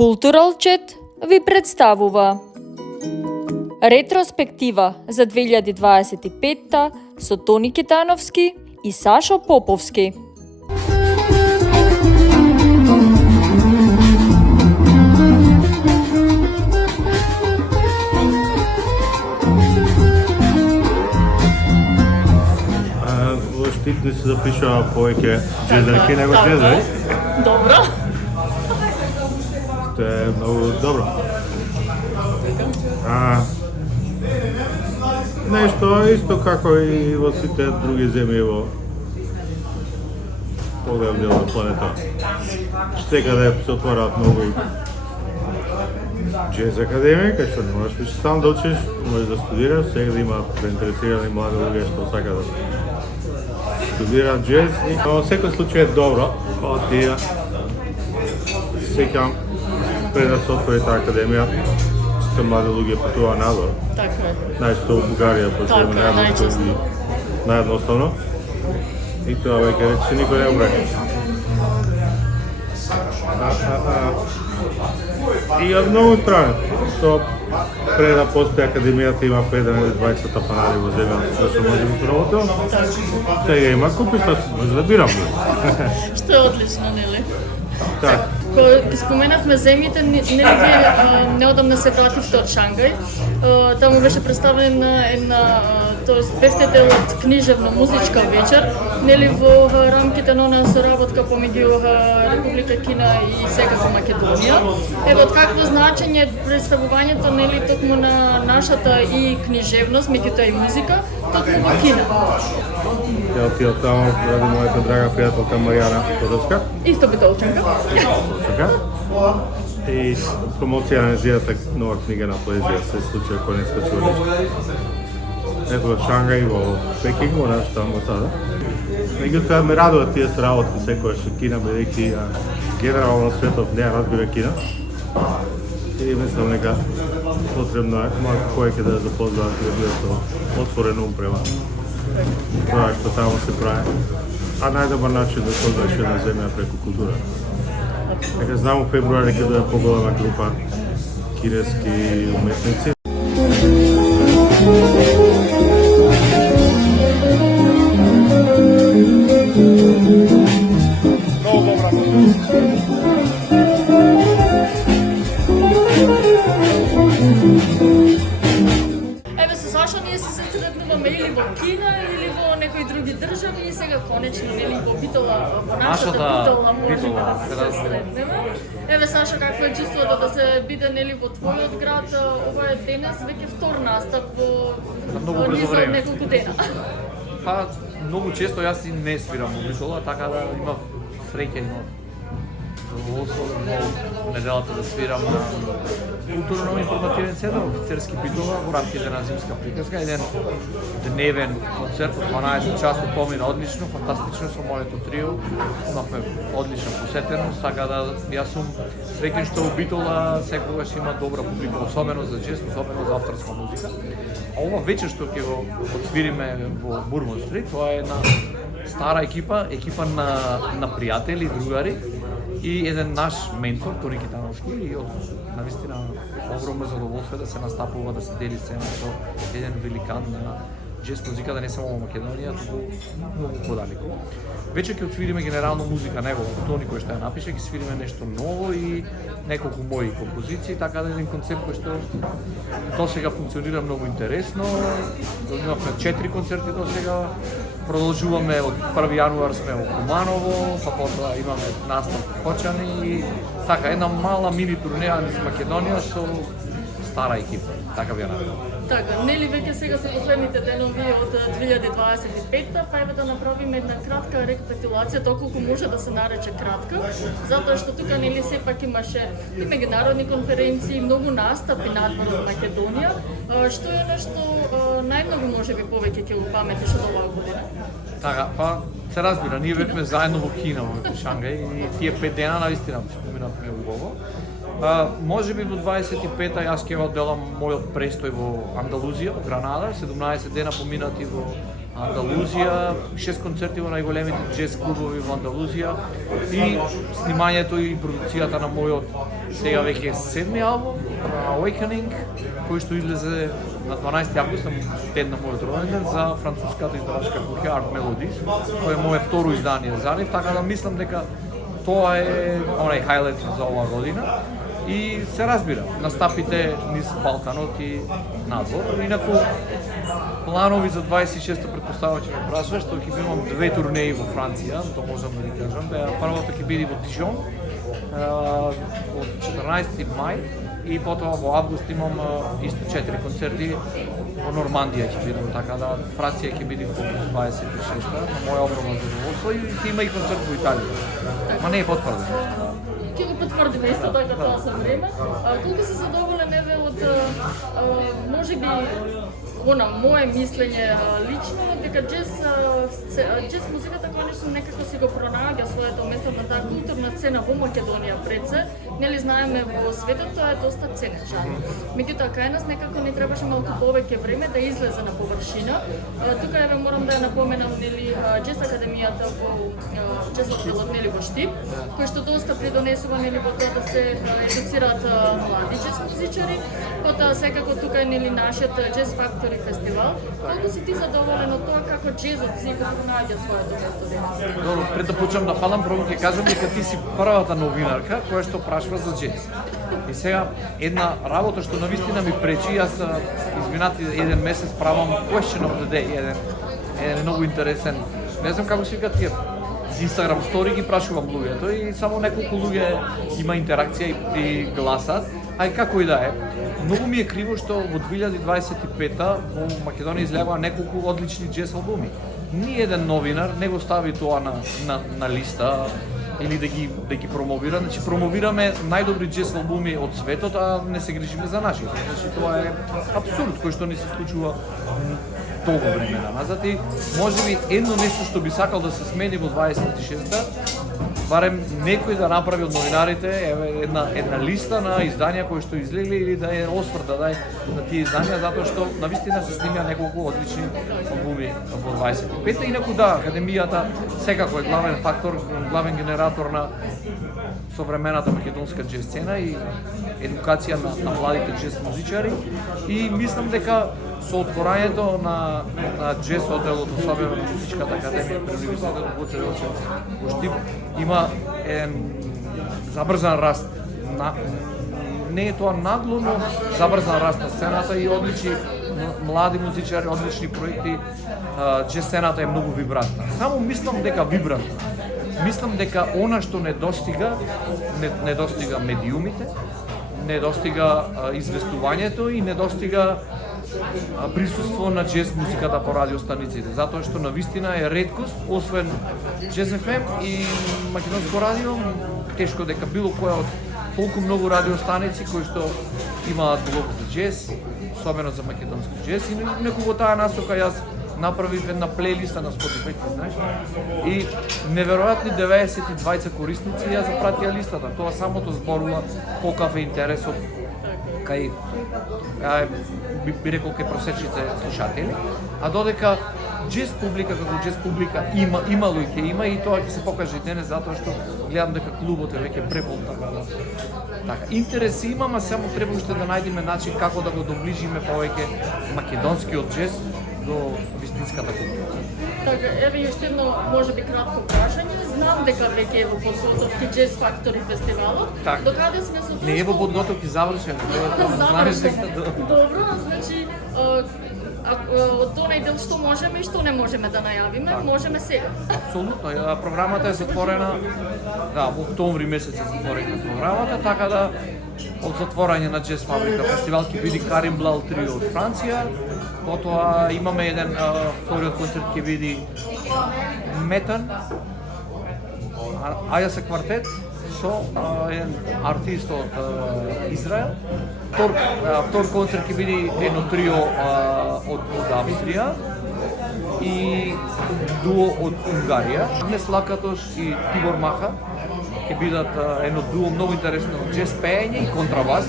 Културал чет ви представува ретроспектива за 2025 со Тони Кетановски и Сашо Поповски. Во Штипни се запишува повеќе джезерки него джезери. Добро. Тоа е многу добро. Нешто исто како и во сите други земји во поголем дел на планета. Секаде се отвораат многу джез академии, кај што не можеш веќе сам да учиш, можеш да студираш, сега да има заинтересирани млади луѓе што сакаат да студираат джез. Но во секој случај е добро, ти сеќавам пред да се отвори таа академија, сите млади луѓе патуваа надвор. Така е. Најчесто во Бугарија, пошто е наједноставно. И тоа веќе рече никој не го прави. И од многу страни, што пред да постои академијата има по 1 или 20 тапанари во земјата што може да се работи. Сега има купи што може да бирам. Што е одлично, нели? Така. Кога споменавме земјите, нели вие неодамна се вративте од Шангај. Таму беше представена една, тоест бевте дел од книжевно-музичка вечер, нели во рамките на онаа соработка помеѓу Република Кина и секако Македонија. Ево од какво значење представувањето нели токму на нашата и книжевност, меѓутоа и музика, токму во Кина. Ја отидов таму ради мојата драга пријателка Маријана Тодовска. Исто битолчанка. И промоција на нејзината нова книга на поезија се случува кој не случува ништо. Ето во Шангај, во Пекинг, во нашата амбасада. Меѓутоа ме радува тие соработки секојаш со Кина, бидејќи генерално светот не ја разбира Кина. И мислам дека потребно е малку повеќе да ја запознаат и да бидат со отворен ум према тоа што таму се прави. А најдобар начин да познаеш една земја преку култура. Дека знам, у февруари ќе дојде поголема група кинески уметници. Много добра музика. Еве со Сашо ние се сретнуваме или во Кина или во некои други држави и сега конечно нели во Битола, во нашата Битола можеме да се сретнеме. Еве Сашо, какво е чувството да се биде нели во твојот град? Ова е денес веќе втор настап во низа од неколку дена. Па, многу често јас и не свирам во Битола, така да имав среќа, имав задоволство неделата да свирам на културно-информативен центар Офицерски Битола во рамките на зимска приказка, еден дневен концерт од 12 часот помина одлично, фантастично со моето трио. Имавме одлична посетеност, така да јас сум среќен што во Битола секогаш има добра публика, особено за джез, особено за авторска музика. А ова вечер што ќе го отсвириме во Бурмон Стрит, тоа е една стара екипа на пријатели, другари и еден наш ментор, Тони Кетановски, и од навистина огромно задоволство да се настапува, да се дели сцена со еден великан на джез музика, да не само во Македонија, туку многу подалеку. Вече ќе отсвириме генерално музика негова, Тони кој што ја напише, ќе свириме нешто ново и неколку мои композиции, така да еден концепт кој што досега функционира многу интересно. Имавме 4 концерти досега. Продолжуваме од 1 јануар сме во Куманово, па потоа имаме настап во Кочани и така една мала мини турнеја низ Македонија со стара екипа. Така би ја направил. Така, нели веќе сега се последните денови од 2025-та, па еве да направиме една кратка рекапитулација, доколку може да се нарече кратка, затоа што тука нели сепак имаше и меѓународни конференции, многу настапи надвор од Македонија. Што е нешто најмногу можеби повеќе ќе го паметиш од оваа година? Така, па се разбира, ние бевме заедно во Кина, во Шангај и тие 5 дена навистина поминавме убаво. Може би во 25-та јас ќе одделам мојот престој во Андалузија, во Гранада, 17 дена поминати во Андалузија, 6 концерти во најголемите џез клубови во Андалузија и снимањето и продукцијата на мојот сега веќе 7-ми албум, Awakening, кој што излезе на 12 август, ден на мојот роденден, за француската издавачка куќа Art Melodies, кој е моје второ издание за нив, така да мислам дека тоа е онај хайлайт за оваа година. И се разбира, настапите низ Балканот и надвор. Инаку, планови за 26-та предпоставам ќе ме прашуваш, што ќе имам 2 турнеи во Франција, тоа можам да ви кажам. Првото ќе биде во Дижон, од 14 мај, и потоа во август имам исто 4 концерти во Нормандија ќе бидам, така да Франција ќе биде во 26-та, на моја огромна задоволство, и ќе има и концерт во Италија. Ма не е потврдено. Ќе го потврдиме исто така тоа со време. Колку се задоволен еве од можеби мое мислење лично дека џез музиката конечно некако си го пронаѓа своето место на таа културна сцена во Македонија пред се. Нели знаеме во светот тоа е доста ценен жанр. Меѓутоа кај нас некако ни требаше малку повеќе време да излезе на површина. Тука еве морам да ја напоменам нели џез академијата во џез хотелот нели во Штип, кој што доста придонесува нели во тоа да се едуцираат млади џез музичари. Потоа секако тука е нели нашиот џез фактори фестивал. Колку си ти задоволен од тоа како џезот си го пронаѓа своето место денес? Добро, пред да почнам да фалам, прво ќе кажам дека ти си првата новинарка која што прашува за џез. И сега една работа што навистина ми пречи, јас изминати еден месец правам question of the day, еден многу интересен. Не знам како се вика тие Instagram стори ги прашувам луѓето и само неколку луѓе има интеракција и гласат. Ај како и да е. Многу ми е криво што во 2025-та во Македонија излегува неколку одлични џез албуми. Ни еден новинар не го стави тоа на листа или да ги промовира. Значи промовираме најдобри џез албуми од светот, а не се грижиме за нашите. Значи тоа е апсурд кој што ни се случува толку времена назад и можеби едно нешто што би сакал да се смени во 26-та, барем некој да направи од новинарите една листа на издања кои што излегли или да е осврт да даде на тие издања, затоа што навистина се снимаа неколку одлични албуми во 25-та. Инаку да, академијата секако е главен фактор, главен генератор на современата македонска џез сцена и едукација на младите џез музичари, и мислам дека со отворањето на џез одделот, особено на Музичката академија при Универзитетот Гоце Делчев во Штип, има забрзан раст. Не е тоа нагло, но забрзан раст на сцената и одлични млади музичари, одлични проекти. Џез сцената е многу вибрантна. Само мислам дека вибрантна. Мислам дека она што не достига медиумите, не достига известувањето и не достига присуство на џез музиката по радиостаниците, затоа што навистина е реткост, освен Џез FM и Македонско радио, тешко дека било која од толку многу радиостаници кои што имаат блог за џез, особено за македонско џез, и некако таа насока јас направив една плейлиста на Spotify, знаеш, и неверојатни 92 корисници ја запратија листата. Тоа самото зборува колкав е интересот кај би рекол кај просечните слушатели, а додека џез публика како џез публика имало и ќе има, и тоа ќе се покаже денес, затоа што гледам дека клубот е веќе препун, така. Интерес имам, само треба уште да најдеме начин како да го доближиме повеќе македонскиот џез до вистинската култура. Така, еве уште едно можеби кратко прашање. Знам дека веќе е во подготовки Џез Фактори фестивалот. Докаде сме со тоа? Не е во подготовки, завршено. Знаеш дека Добро, значи од тој дел што можеме и што не можеме да најавиме, можеме сега. Апсолутно, програмата е затворена, во октомври месец е затворена програмата, така да од затворање на Џез Фабрика фестивал ќе биде Карим Блал трио од Франција, потоа имаме еден вториот концерт ќе биде Метан, Ајаса квартет со еден артист од Израел. Втор концерт ќе биде едно трио од Австрија и дуо од Унгарија. Агнес Лакатош и Тибор Маха ќе бидат едно дуо многу интересно, џез пеење и контрабас.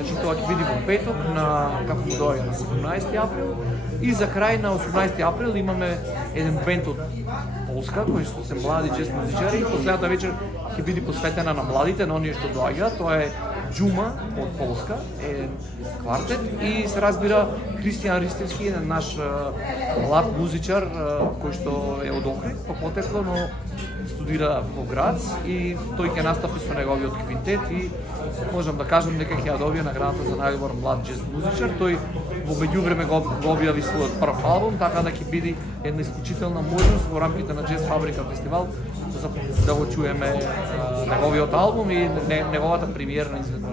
Значи тоа ќе биде во петок како му доаѓа на 17 април и за крај на 18 април имаме еден бенд од Полска кои што се млади джез музичари и последната вечер ќе биде посветена на младите, на оние што доаѓаат. Тоа е Джума од Полска, еден квартет и се разбира Кристијан Ристевски, еден наш млад музичар кој што е од Охрид по потекло, но студира во Грац и тој ќе настапи со неговиот квинтет и можам да кажам дека ќе ја добие наградата за најдобар млад джез музичар. Тој во меѓувреме го објави својот прв албум, така да ќе биде една исклучителна можност во рамките на Джез Фабрика фестивал да го чуеме неговиот албум и неговата премиерна изведба.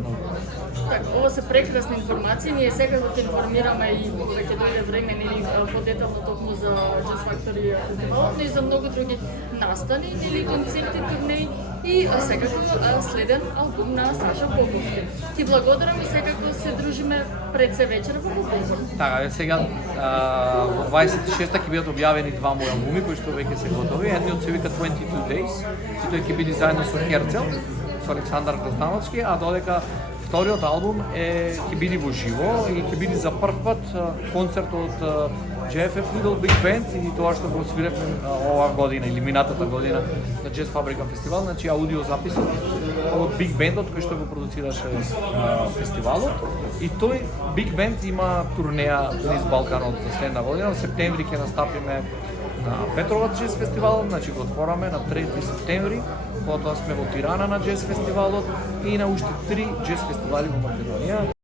Така, ова се прекрасни информации, ние секако ќе информираме и кога ќе дојде време нели подетално токму за Jazz Factory фестивалот, но и за многу други настани, нели концерти, турнеи и секако следен албум на Саша Боговски. Ти благодарам и секако се дружиме пред се вечер во Бобовски. Така, сега во 26-та ќе бидат објавени два мои албуми кои што веќе се готови. Едниот се вика 22 Days и тој ќе биде заедно со Херцел, со Александар Гроздановски, а додека вториот албум ќе биде во живо и ќе биде за прв пат концерт од JFF Little Big Band и тоа што го свиревме оваа година или минатата година на Jazz Фабрика фестивал, значи аудио записот од Big Band-от кој што го продуцираше фестивалот и тој Big Band има турнеја низ Балканот за следна година. Во септември ќе настапиме на Петроваc Jazz фестивал, значи го отвораме на 3 септември, потоа сме во Тирана на Jazz фестивалот и на уште 3 Jazz фестивали во Македонија.